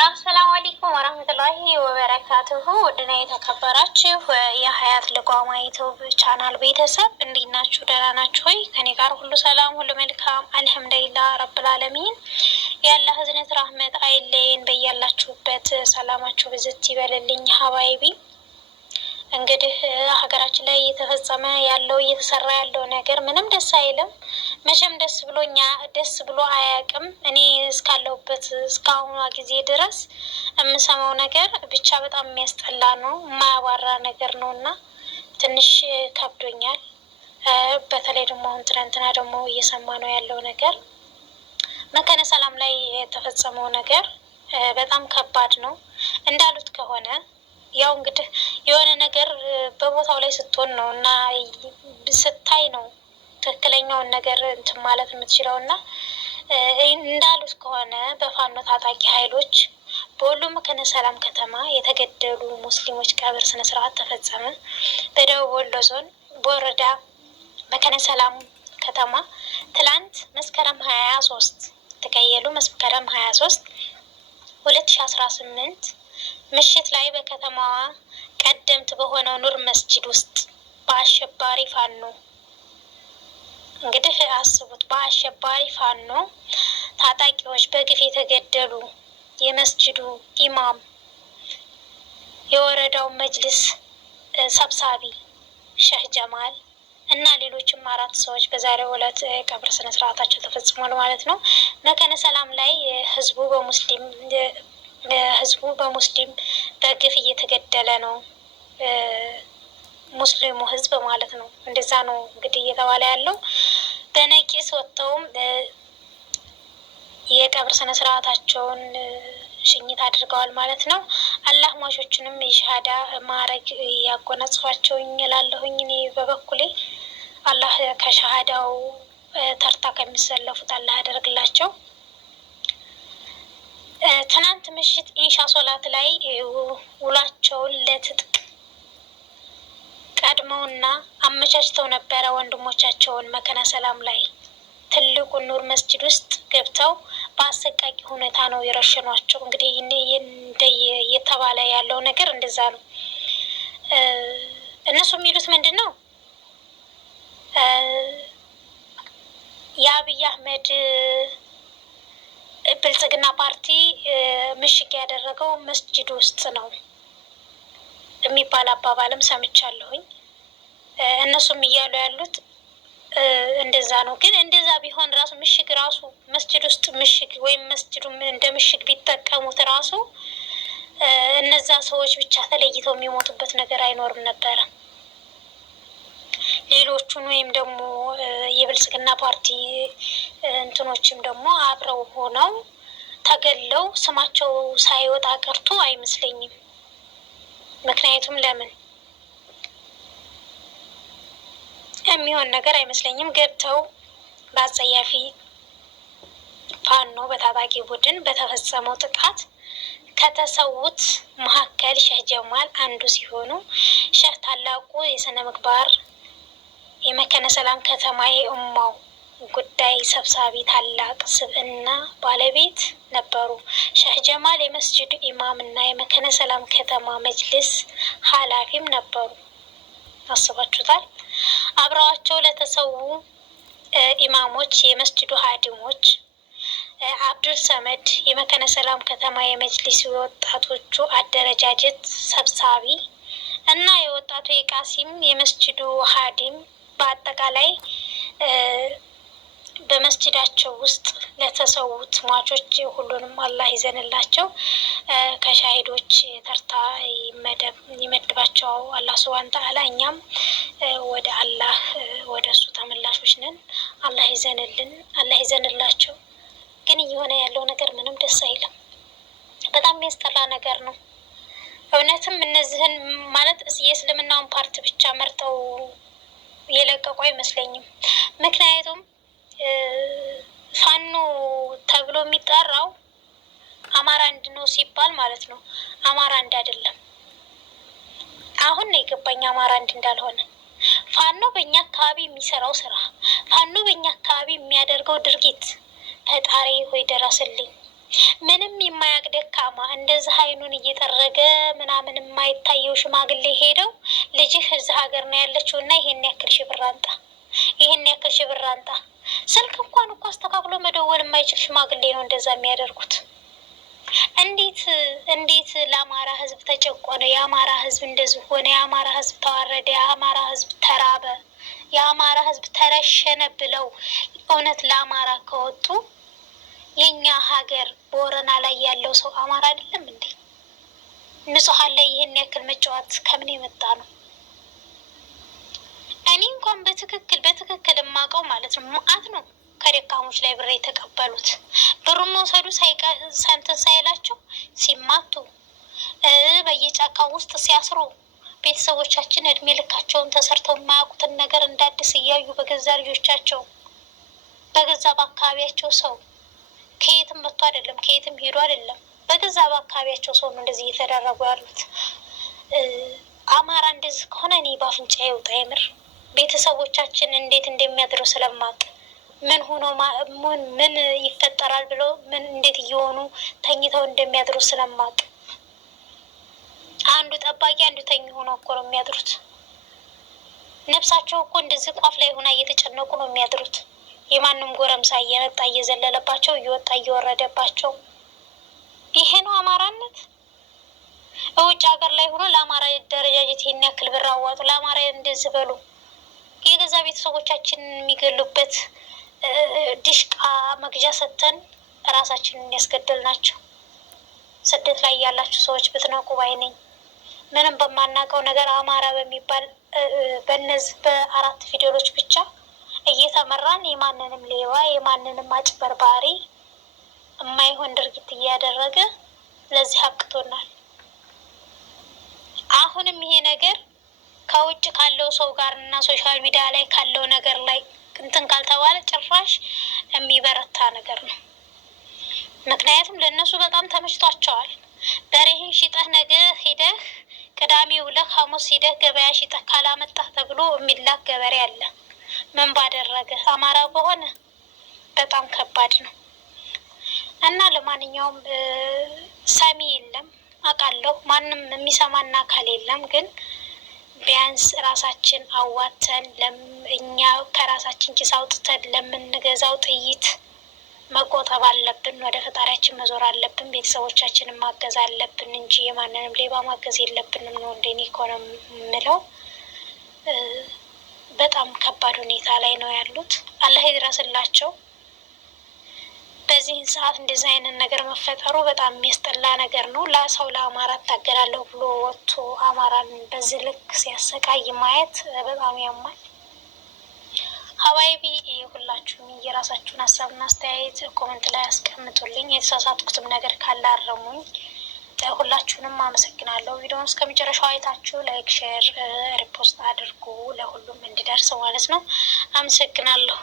አሰላሙ አለይኩም ወራህመቱላሂ ወበረካቱሁ። ውድና የተከበራችሁ የሀያት ልጓማ ዩቲዩብ ቻናል ቤተሰብ እንዴት ናችሁ? ደህና ናችሁ ሆይ? ከኔ ጋር ሁሉ ሰላም፣ ሁሉ መልካም አልሐምዱሊላህ ረብል ዓለሚን። የአላህ ህዝነት ራህመት አይለየን። በያላችሁበት ሰላማችሁ ብዝት ይበልልኝ ሀባይቢ። እንግዲህ ሀገራችን ላይ እየተፈጸመ ያለው እየተሰራ ያለው ነገር ምንም ደስ አይልም። መቼም ደስ ብሎ አያውቅም። እኔ እስካለሁበት እስካሁኗ ጊዜ ድረስ የምሰማው ነገር ብቻ በጣም የሚያስጠላ ነው፣ የማያባራ ነገር ነው እና ትንሽ ከብዶኛል። በተለይ ደግሞ አሁን ትናንትና ደግሞ እየሰማ ነው ያለው ነገር መካነ ሰላም ላይ የተፈጸመው ነገር በጣም ከባድ ነው። እንዳሉት ከሆነ ያው እንግዲህ የሆነ ነገር በቦታው ላይ ስትሆን ነው እና ስታይ ነው ትክክለኛውን ነገር እንትን ማለት የምትችለው እና እንዳሉት ከሆነ በፋኖ ታጣቂ ኃይሎች በወሎ መካነ ሰላም ከተማ የተገደሉ ሙስሊሞች ቀብር ስነስርዓት ተፈጸመ። በደቡብ ወሎ ዞን በወረዳ መካነ ሰላም ከተማ ትላንት መስከረም 23 ተቀየሉ መስከረም 23 2018 ምሽት ላይ በከተማዋ ቀደምት በሆነው ኑር መስጂድ ውስጥ በአሸባሪ ፋኖ እንግዲህ አስቡት፣ በአሸባሪ ፋኖ ታጣቂዎች በግፍ የተገደሉ የመስጂዱ ኢማም፣ የወረዳው መጅልስ ሰብሳቢ ሼህ ጀማል እና ሌሎችም 4 ሰዎች በዛሬው ዕለት ቀብር ስነ ስርዓታቸው ተፈጽሟል ማለት ነው። መካነ ሰላም ላይ ህዝቡ በሙስሊም በግፍ እየተገደለ ነው፣ ሙስሊሙ ህዝብ ማለት ነው። እንደዛ ነው እንግዲህ እየተባለ ያለው። በነቂስ ወጥተውም የቀብር ስነ ስርዓታቸውን ሽኝት አድርገዋል ማለት ነው። አላህ ሟቾችንም የሻሃዳ ማዕረግ ያጎናጽፋቸውኝ እላለሁኝ። እኔ በበኩሌ አላህ ከሻሃዳው ተርታ ከሚሰለፉት አላህ ያደርግላቸው። ትናንት ምሽት ኢንሻ ሶላት ላይ ውሏቸውን ለትጥቅ ቀድመውና አመቻችተው ነበረ። ወንድሞቻቸውን መካነ ሰላም ላይ ትልቁ ኑር መስጂድ ውስጥ ገብተው በአሰቃቂ ሁኔታ ነው የረሸኗቸው። እንግዲህ እየተባለ ያለው ነገር እንደዛ ነው። እነሱ የሚሉት ምንድን ነው? የአብይ አህመድ ብልጽግና ፓርቲ ምሽግ ያደረገው መስጂድ ውስጥ ነው የሚባል አባባልም ሰምቻለሁኝ። እነሱም እያሉ ያሉት እንደዛ ነው። ግን እንደዛ ቢሆን ራሱ ምሽግ ራሱ መስጂድ ውስጥ ምሽግ ወይም መስጂዱ እንደ ምሽግ ቢጠቀሙት ራሱ እነዛ ሰዎች ብቻ ተለይተው የሚሞቱበት ነገር አይኖርም ነበረ። ሌሎቹን ወይም ደግሞ የብልጽግና ፓርቲ እንትኖችም ደግሞ አብረው ሆነው ተገለው ስማቸው ሳይወጣ ቀርቶ አይመስለኝም። ምክንያቱም ለምን የሚሆን ነገር አይመስለኝም። ገብተው በአጸያፊ ፋኖ በታጣቂ ቡድን በተፈጸመው ጥቃት ከተሰዉት መካከል ሼህ ጀማል አንዱ ሲሆኑ ሼህ ታላቁ የስነ ምግባር የመካነ ሰላም ከተማ የኡማው ጉዳይ ሰብሳቢ ታላቅ ስብዕና ባለቤት ነበሩ። ሼህ ጀማል የመስጂዱ ኢማም እና የመካነ ሰላም ከተማ መጅልስ ኃላፊም ነበሩ። አስባችሁታል? አብረዋቸው ለተሰዉ ኢማሞች የመስጂዱ ሀዲሞች አብዱል ሰመድ የመካነ ሰላም ከተማ የመጅሊስ የወጣቶቹ አደረጃጀት ሰብሳቢ እና የወጣቱ የቃሲም የመስጂዱ ሀዲም በአጠቃላይ በመስጂዳቸው ውስጥ ለተሰዉት ሟቾች ሁሉንም አላህ ይዘንላቸው፣ ከሻሂዶች ተርታ ይመድባቸው አላህ ሱብሃነሁ ወተዓላ። እኛም ወደ አላህ ወደ እሱ ተመላሾች ነን። አላህ ይዘንልን፣ አላህ ይዘንላቸው። ግን እየሆነ ያለው ነገር ምንም ደስ አይልም። በጣም የሚያስጠላ ነገር ነው። እውነትም እነዚህን ማለት የእስልምናውን ፓርት ብቻ መርጠው የለቀቁ አይመስለኝም። ምክንያቱም ፋኖ ተብሎ የሚጠራው አማራ አንድ ነው ሲባል ማለት ነው። አማራ አንድ አይደለም። አሁን ነው የገባኝ አማራ አንድ እንዳልሆነ። ፋኖ በእኛ አካባቢ የሚሰራው ስራ፣ ፋኖ በእኛ አካባቢ የሚያደርገው ድርጊት ፈጣሪ ሆይ ደረስልኝ። ምንም የማያውቅ ደካማ እንደዚህ አይኑን እየጠረገ ምናምን የማይታየው ሽማግሌ ሄደው ልጅህ እዚህ ሀገር ነው ያለችው እና ይሄን ያክል ሺህ ብር አምጣ፣ ይሄን ያክል ሺህ ብር አምጣ። ስልክ እንኳን እኮ አስተካክሎ መደወል የማይችል ሽማግሌ ነው እንደዛ የሚያደርጉት። እንዴት ለአማራ ህዝብ ተጨቆነ? የአማራ ህዝብ እንደዚህ ሆነ? የአማራ ህዝብ ተዋረደ? የአማራ ህዝብ ተራበ? የአማራ ህዝብ ተረሸነ ብለው እውነት ለአማራ ከወጡ የኛ ሀገር ቦረና ላይ ያለው ሰው አማራ አይደለም እንዴ? ንጹሐን ላይ ይህን ያክል መጫወት ከምን የመጣ ነው? እኔ እንኳን በትክክል የማውቀው ማለት ነው መዓት ነው ከደካሞች ላይ ብር የተቀበሉት። ብሩን መውሰዱ ሰንትን ሳይላቸው ሲማቱ በየጫካው ውስጥ ሲያስሩ ቤተሰቦቻችን እድሜ ልካቸውን ተሰርተው የማያውቁትን ነገር እንደ አዲስ እያዩ በገዛ ልጆቻቸው በገዛ በአካባቢያቸው ሰው ከየትም መጥቶ አይደለም ከየትም ሄዱ አይደለም፣ በገዛ በአካባቢያቸው ሰው ነው እንደዚህ እየተደረጉ ያሉት። አማራ እንደዚህ ከሆነ እኔ በአፍንጫ ይውጣ። የምር ቤተሰቦቻችን እንዴት እንደሚያድሩ ስለማቅ ምን ሆኖ ምን ይፈጠራል ብለው ምን እንዴት እየሆኑ ተኝተው እንደሚያድሩ ስለማቅ አንዱ ጠባቂ አንዱ ተኝ ሆኖ እኮ ነው የሚያድሩት። ነፍሳቸው እኮ እንደዚህ ቋፍ ላይ ሆና እየተጨነቁ ነው የሚያድሩት። የማንም ጎረምሳ እየመጣ እየዘለለባቸው እየወጣ እየወረደባቸው። ይሄ ነው አማራነት? በውጭ ሀገር ላይ ሆኖ ለአማራ ደረጃጀት ይሄን ያክል ብር አዋጡ፣ ለአማራ እንደዚህ በሉ። የገዛ ቤተሰቦቻችን የሚገሉበት ዲሽቃ መግዣ ሰጥተን እራሳችንን ያስገደል ናቸው። ስደት ላይ ያላችሁ ሰዎች ብትነቁ ባይ ነኝ። ምንም በማናውቀው ነገር አማራ በሚባል በነዚህ በአራት ፊደሎች ብቻ እየተመራን የማንንም ሌባ የማንንም አጭበርባሪ የማይሆን ድርጊት እያደረገ ለዚህ አብቅቶናል። አሁንም ይሄ ነገር ከውጭ ካለው ሰው ጋር እና ሶሻል ሚዲያ ላይ ካለው ነገር ላይ እንትን ካልተባለ ጭራሽ የሚበረታ ነገር ነው። ምክንያቱም ለእነሱ በጣም ተመችቷቸዋል። በሬህን ሽጠህ ነገ ሂደህ ቅዳሜ ውለህ ሐሙስ ሂደህ ገበያ ሽጠህ ካላመጣህ ተብሎ የሚላክ ገበሬ አለ። ምን ባደረገ? አማራ በሆነ በጣም ከባድ ነው እና ለማንኛውም ሰሚ የለም አውቃለሁ። ማንም የሚሰማና አካል የለም። ግን ቢያንስ ራሳችን አዋተን እኛ ከራሳችን ኪስ አውጥተን ለምንገዛው ጥይት መቆጠብ አለብን። ወደ ፈጣሪያችን መዞር አለብን። ቤተሰቦቻችንን ማገዝ አለብን እንጂ የማንንም ሌባ ማገዝ የለብንም ነው እንደኔ ከሆነ የምለው። በጣም ከባድ ሁኔታ ላይ ነው ያሉት። አላህ ይድረስላቸው። በዚህን ሰዓት እንደዚህ አይነት ነገር መፈጠሩ በጣም የሚያስጠላ ነገር ነው። ለሰው ለአማራ እታገላለሁ ብሎ ወጥቶ አማራን በዚህ ልክ ሲያሰቃይ ማየት በጣም ያማል። ሀባይቢ ሁላችሁም የራሳችሁን ሀሳብና አስተያየት ኮመንት ላይ አስቀምጡልኝ። የተሳሳትኩትም ነገር ካለ አረሙኝ። ሁላችሁንም አመሰግናለሁ። ቪዲዮውን እስከ መጨረሻው አይታችሁ ላይክ፣ ሼር፣ ሪፖስት አድርጉ ለሁሉም እንዲደርስ ማለት ነው። አመሰግናለሁ።